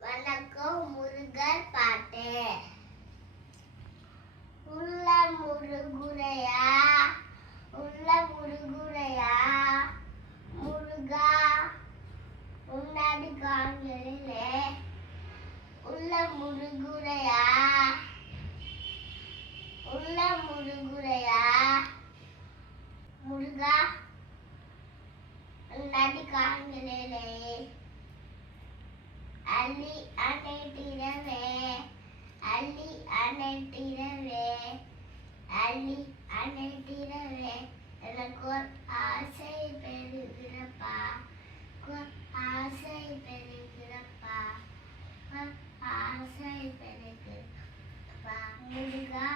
வணக்கம் முருகர் பாட்டு. உள்ள முருகுரையா? உள்ள முருகுரையா? முருகா முன்னாடி காண்களிலே. உள்ள முருகுரையா? உள்ள முருகுரையா? முருகா முன்னாடி காண்களிலே. அள்ளி அணைத்திடவே அள்ளி அணைத்திடவே அள்ளி அணைத்திடவே எனக்கு ஒரு ஆசை பெறுகிறப்பா ஒரு ஆசை பெறுகிறப்பா ஒரு ஆசை பெறுகிறப்பா. முருகா